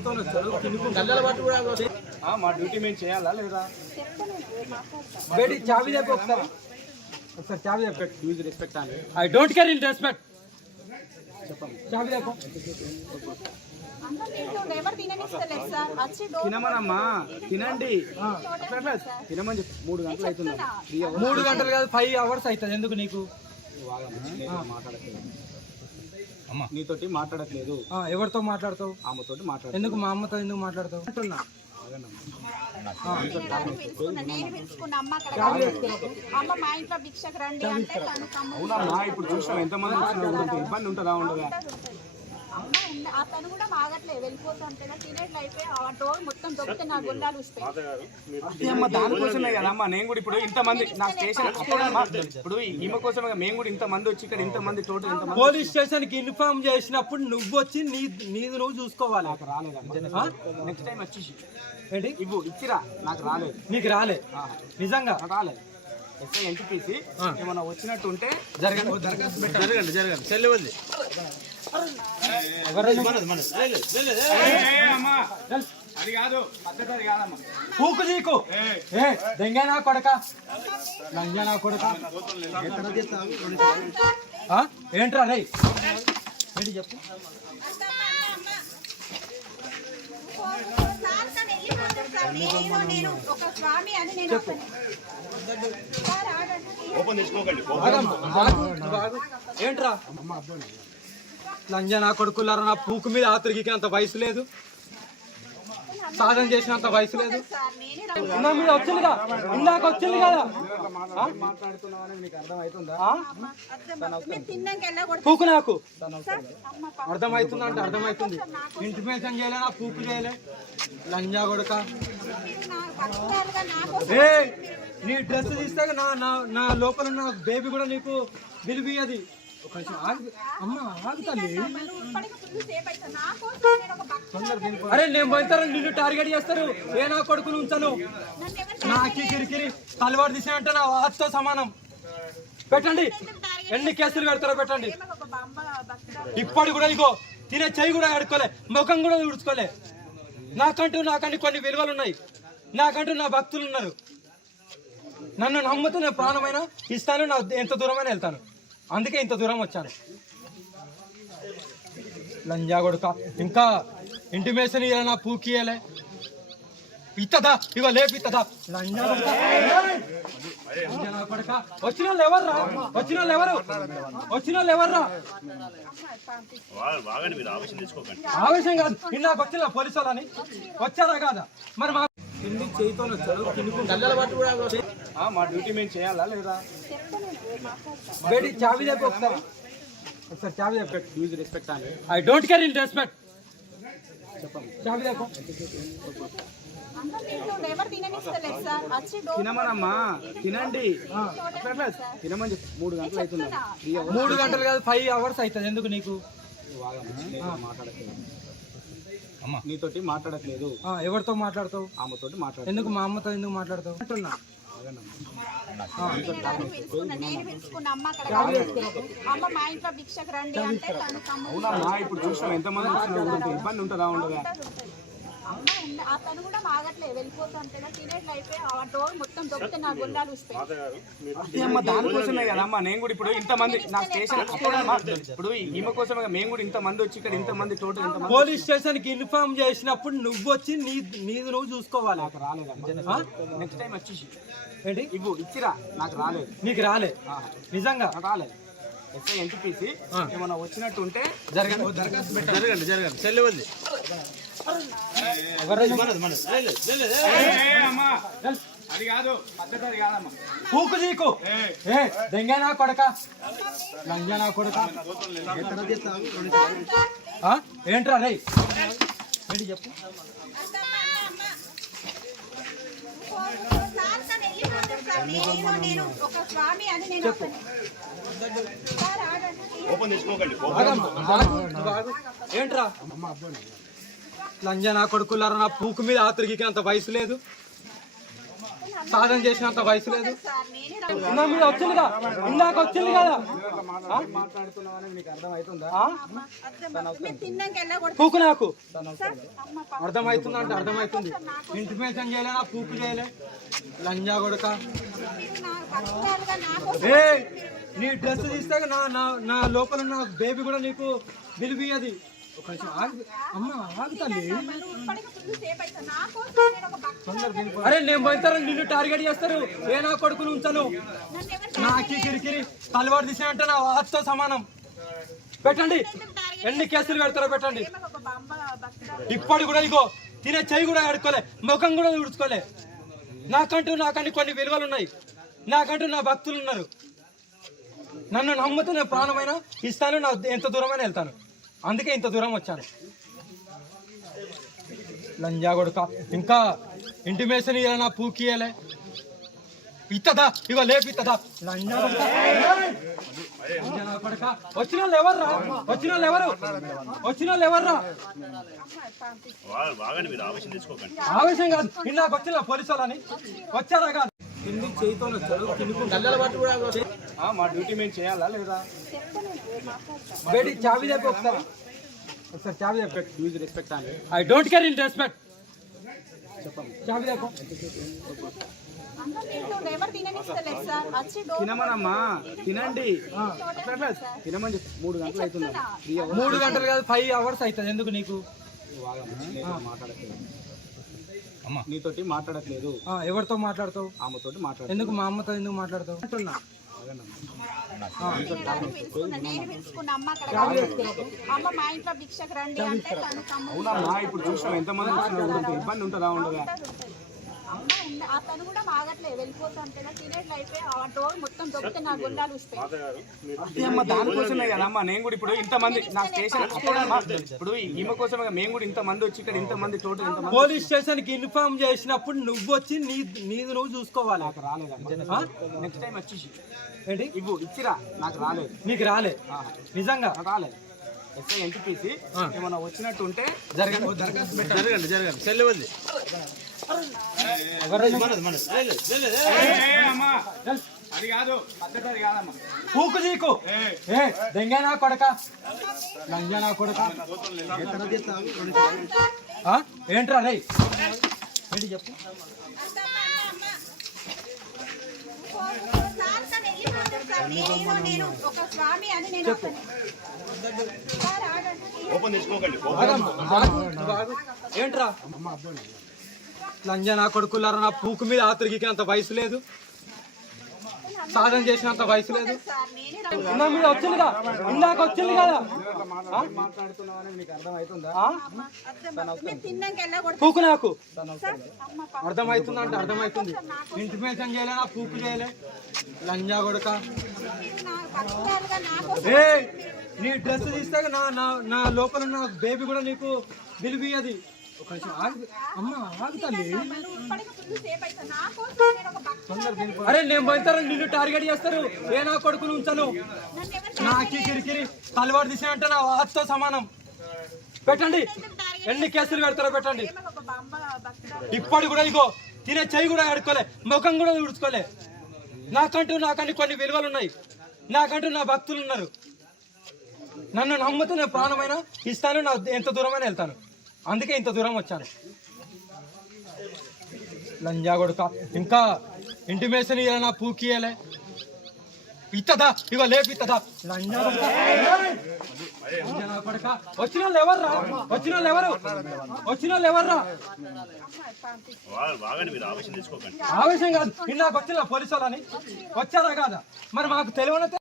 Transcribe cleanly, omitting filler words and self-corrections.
చేయితో గల్లల పట్టు కూడా మా డ్యూటీ మేము చేయాలా లేదా? బేటీ చాబీ చెప్పు ఒకసారి, ఒకసారి చాబీ చెప్పు. యూజ్ రెస్పెక్ట్ అని I don't care in respect. చెప్పండి చాబీ చెప్పు. తినమనమ్మా, తినండి. తినమని చెప్పు. 3 గంటలు అవుతుంది. 3 గంటలు కాదు 5 hours అవుతుంది. ఎందుకు నీకు? మాట్లాడట్లేదు, నీతోటి మాట్లాడట్లేదు. ఎవరితో మాట్లాడతావు? ఆమెతోటి మాట్లాడు. ఎందుకు మా అమ్మతో ఎందుకు మాట్లాడతావు అంటున్నా? అవునమ్మా, ఇప్పుడు చూసాం ఎంతమంది ఇబ్బంది ఉంటుందా ఉండదా? అతను కూడా ఆగట్లేదు, వెళ్ళిపోతుంటే తినేట్లు అయిపోయి ఆ డోర్ మొత్తం దొరికితే నా గుండాలు వస్తాయి. దానికోసమే కదమ్మా నేను కూడా ఇప్పుడు ఇంతమంది నా స్టేషన్ ఇప్పుడు ఈమె కోసమే మేము కూడా ఇంతమంది వచ్చి ఇక్కడ ఇంతమంది టోటల్ పోలీస్ స్టేషన్ కి ఇన్ఫార్మ్ చేసినప్పుడు నువ్వు వచ్చి నీది నువ్వు చూసుకోవాలి. నాకు రాలేదు. నెక్స్ట్ టైం వచ్చేసి ఏంటి ఇవ్వు ఇచ్చిరా. నాకు రాలేదు. నీకు రాలే? నిజంగా రాలేదు. ఎస్ఐ ఎన్టీపీసీ ఏమన్నా వచ్చినట్టు ఉంటే జరగండి జరగండి చెల్లెవద్ది. అది కాదు, అది కాదమ్మా. పూకు నీకు దెంగనా కొడక, లంజనా కొడక. ఏంట్రా రై ఏంటి చెప్పు. ఏంట్రా లంజనా కొడుకులారా, నా పూకు మీద ఆతురికినంత వయసు లేదు, సాధన చేసినంత వయసు లేదు. నా మీద వచ్చిందిగా, ఇందాక వచ్చింది కదా. పూకు నాకు అర్థమవుతుంది అంటే అర్థమవుతుంది. ఇంటిమేషన్ చేయలే, నా పూకు చేయలే. లంజా కొడుక నీ డ్రెస్ తీస్తే నా లోపల ఉన్న బేబీ కూడా నీకు విలువది. అమ్మ ఆగుతాలి. అరే నేను పోతారు, నిన్ను టార్గెట్ చేస్తారు. ఏ నా కొడుకును ఉంచను, నాకి కిరికిరి తలవాడు తీసానంటే నా వాచ్తో సమానం. పెట్టండి, ఎన్ని కేసులు పెడతారో పెట్టండి. ఇప్పటి కూడా ఇగో తినే చెయ్యి కూడా కడుక్కోలే, ముఖం కూడా తుడుచుకోలే. నాకంటూ కొన్ని విలువలు ఉన్నాయి. నాకంటూ నా భక్తులు ఉన్నారు. నన్ను నమ్ముతూ నేను ప్రాణమైనా ఇస్తాను, నా ఎంత దూరమైనా వెళ్తాను. అందుకే ఇంత దూరం వచ్చాను. లంజా కొడుక ఇంకా ఇంటిమేషన్ ఇయ్యాల, నా పూకియలే. ఇత్తదా ఇగో లేపు ఇత్తదా. లంజా కొడుక కొడుక వచ్చిన వాళ్ళు ఎవర్రా? వచ్చిన వాళ్ళు ఎవరు? వచ్చిన వాళ్ళు ఎవర్రా? ఆవేశం కాదు, ఇందాక వచ్చిన పోలీసు వాళ్ళని వచ్చారా కాదా? మరి మా చేయితో గల్లల పట్టు కూడా మా డ్యూటీ మేము చేయాలా లేదా? బేటీ చాబీ చెప్పు ఒకసారి, ఒకసారి చాబీ చెప్పు. యూజ్ రెస్పెక్ట్ అని I don't care in respect. చెప్పండి చాబీ చెప్పు. తినమనమ్మా, తినండి. తినమని చెప్పు. 3 గంటలు అవుతుంది. 3 గంటలు కాదు 5 hours అవుతుంది. ఎందుకు నీకు? మాట్లాడట్లేదు, నీతోటి మాట్లాడట్లేదు. ఎవరితో మాట్లాడతావు? ఆమెతోటి మాట్లాడు. ఎందుకు మా అమ్మతో ఎందుకు మాట్లాడతావు అంటున్నా? అవునమ్మా, ఇప్పుడు చూసాం ఎంతమంది ఇబ్బంది ఉంటుందా ఉండదా? అతను కూడా ఆగట్లేదు, వెళ్ళిపోతుంటే తినేట్లు అయిపోయి ఆ డోర్ మొత్తం దొరికితే నా గుండాలు వస్తాయి. దానికోసమే కదమ్మా నేను కూడా ఇప్పుడు ఇంతమంది నా స్టేషన్ ఇప్పుడు ఈమె కోసమే మేము కూడా ఇంతమంది వచ్చి ఇక్కడ ఇంతమంది టోటల్ పోలీస్ స్టేషన్ కి ఇన్ఫార్మ్ చేసినప్పుడు నువ్వు వచ్చి నీది నువ్వు చూసుకోవాలి. నాకు రాలేదు. నెక్స్ట్ టైం వచ్చేసి ఏంటి ఇవ్వు ఇచ్చిరా. నాకు రాలేదు. నీకు రాలే? నిజంగా రాలేదు. ఎస్ఐ ఎన్టీపీసీ ఏమన్నా వచ్చినట్టు ఉంటే జరగండి జరగండి చెల్లెవద్ది. అది కాదు, అది కాదమ్మా. పూకు నీకు దెంగనా కొడక, లంజనా కొడక. ఏంట్రా రై ఏంటి చెప్పు. ఏంట్రా లంజనా కొడుకులారా, నా పూకు మీద ఆతురికినంత వయసు లేదు, సాధన చేసినంత వయసు లేదు. సార్ నేనే ఇందా మీద వచ్చిందిగా, ఇందాక వచ్చింది కదా. మాట్లాడుతున్నావని మీకు అర్థమవుతుందా? మీరు తిన్నాక వెళ్ళకూడదు పూకు నాకు సార్. అమ్మ అర్థమవుతుంది అంటే అర్థమవుతుంది. ఇంటిమేషన్ చేయలే, నా పూకు చేయలే, లంజా కొడుక. మీరు నా పర్సనల్గా నాకు ఏ నీ డ్రెస్ తీస్తే నా లోపల ఉన్న బేబీ కూడా నీకు విలువది. ఒక నిమిషం ఆగు. అమ్మ ఆగు తల్లి. ఇప్పటికి ఫుల్ సేపు అవుతుంది. నా కోసం నేను ఒక భక్తురాలు. అరే నేను పోయితారు, నిన్ను టార్గెట్ చేస్తారు. ఏ నా కొడుకును ఉంచను. నన్ను ఎవరు నాకి కిరికిరి తలవాడు తీసినంటే నా వాచ్తో సమానం. పెట్టండి, ఎన్ని కేసులు పెడతారో పెట్టండి. ప్రేమగా ఒక అమ్మ భక్తురాలు. ఇప్పటి కూడా ఇగో తినే చెయ్యి కూడా కడుక్కోలే, ముఖం కూడా తుడుచుకోలే. నాకంటూ కొన్ని విలువలు ఉన్నాయి. నాకంటూ నా భక్తులు ఉన్నారు. నన్ను నమ్ముతూ నేను ప్రాణమైనా ఇస్తాను, నా ఎంత దూరమైనా వెళ్తాను. అందుకే ఇంత దూరం వచ్చాను. లంజా కొడుక, ఇంకా ఇంటిమేషన్ ఇయ్యాల, నా పూకియలే ఇత్తదా, ఇగో లేపిత్తదా. లంజా కొడుక, లంజా కొడుక. వచ్చిన వాళ్ళు ఎవర్రా? వచ్చిన వాళ్ళు ఎవరు? వచ్చిన వాళ్ళు ఎవర్రా? ఆవేశం కాదు, ఇందాక వచ్చిన పోలీసు వాళ్ళని వచ్చారా కాదు. కింది చేయితో వచ్చారు, మా డ్యూటీ మేము చేయాలా లేదా? బేటీ చావి చెప్పి ఒకసారి చావి చెప్పి. యూజ్ రెస్పెక్ట్ అని I don't care in respect. చెప్పండి, చావి చెప్పు. అన్నం తింటుండ్రు, ఎవరు తిననిస్తలేదు సార్. వచ్చి డోర్ తినమనమ్మా, తినండి. అట్లా తినమని చెప్పి 3 గంటలు అవుతుంది. 3 గంటలు కాదు, 5 hours అవుతుంది. ఎందుకు నీకు? మాట్లాడట్లేదు, నీతోటి మాట్లాడట్లేదు. ఎవరితో మాట్లాడతావు? ఆమెతోటి మాట్లాడు. ఎందుకు మా అమ్మతో ఎందుకు మాట్లాడతావు అంటున్నా. నేను పిలుచుకున్న అమ్మ అక్కడ కాదు. అమ్మ మా ఇంట్లో భిక్షకు రండి అంటే తను అవునమ్మా, ఇప్పుడు చూసినాం ఎంతమంది వచ్చినా ఇబ్బంది ఉంటుందా ఉండదా? అమ్మ అతను కూడా మాగట్లేదు, వెళ్ళిపోతుంటే తినేట్లు అయిపోయి ఆ డోర్ మొత్తం దొబ్బితే నా గొల్లాలు ఊసిపోయి. అమ్మ దానికోసమే కదమ్మా నేను కూడా ఇప్పుడు ఇంతమంది నా స్టేషన్ ఇప్పుడు ఈమె కోసమే మేము కూడా ఇంతమంది వచ్చి ఇక్కడ ఇంతమంది టోటల్ ఇంతమంది పోలీస్ స్టేషన్ కి ఇన్ఫార్మ్ చేసినప్పుడు నువ్వు వచ్చి నీది నువ్వు చూసుకోవాలి. నాకు రాలేదమ్మా. నెక్స్ట్ టైం వచ్చేసి ఏంటి ఇచ్చిరా, నాకు రాలేదు. నీకు రాలే? నిజంగా నాకు రాలేదు. ఎస్ఐ ఎన్టీపీసీ ఏమన్నా వచ్చినట్టు ఉంటే జరగండి చెల్లెవల్లి అది కాదు, పద్ధతి కాదమ్మా. పూకు నీకు దెంగనా కొడక, లంజనా కొడక. ఏంట్రా రే? ఏంటి చెప్పు. నేను ఒక స్వామి అని నేను ఏంట్రా లంజనా కొడుకులారా, నా పూకు మీద ఆతురికి అంత వయసు లేదు, సాధన చేసినంత వయసు లేదు. ఇందా మీద వచ్చిందిగా, ఇందాక వచ్చింది కదా. మాట్లాడుతున్నావని మీకు అర్థమవుతుందా? మీరు తిన్నాక వెళ్ళకూడదు పూకు నాకు సార్. అమ్మ అర్థమవుతుంది అంటే అర్థమవుతుంది. ఇంటిమేషన్ చేయలే, నా పూకు చేయలే, లంజా కొడుక. మీరు నా పర్సనల్గా నాకు ఏ నీ డ్రెస్ తీస్తే నా లోపల ఉన్న బేబీ కూడా నీకు విలువది. ఒక నిమిషం ఆగు. అమ్మ ఆగు తల్లి. ఇప్పటికి ఫుల్ సేపు అవుతుంది. నా కోసం నేను ఒక భక్తురాలు. అరే నేను పోయితారు, నిన్ను టార్గెట్ చేస్తారు. ఏ నా కొడుకును ఉంచను. నన్ను ఎవరు నాకి కిరికిరి తలవాడు తీసినంటే నా వాచ్తో సమానం. పెట్టండి, ఎన్ని కేసులు పెడతారో పెట్టండి. ప్రేమగా ఒక అమ్మ భక్తురాలు. ఇప్పటి కూడా ఇగో తినే చెయ్యి కూడా కడుక్కోలే, ముఖం కూడా తుడుచుకోలే. నాకంటూ కొన్ని విలువలు ఉన్నాయి. నాకంటూ నా భక్తులు ఉన్నారు. నన్ను నమ్ముతూ నేను ప్రాణమైనా ఇస్తాను, నా ఎంత దూరమైనా వెళ్తాను. అందుకే ఇంత దూరం వచ్చాను. లంజా కొడుక, ఇంకా ఇంటిమేషన్ ఇయ్యాల, నా పూకియలే ఇత్తదా, ఇగో లేపిత్తదా. లంజా కొడుక, లంజా కొడుక. వచ్చిన వాళ్ళు ఎవర్రా? వచ్చిన వాళ్ళు ఎవరు? వచ్చిన వాళ్ళు ఎవర్రా? ఆవేశం కాదు, ఇందాక వచ్చిన పోలీసు వాళ్ళని వచ్చారా కాదా. మరి మాకు తెలియనైతే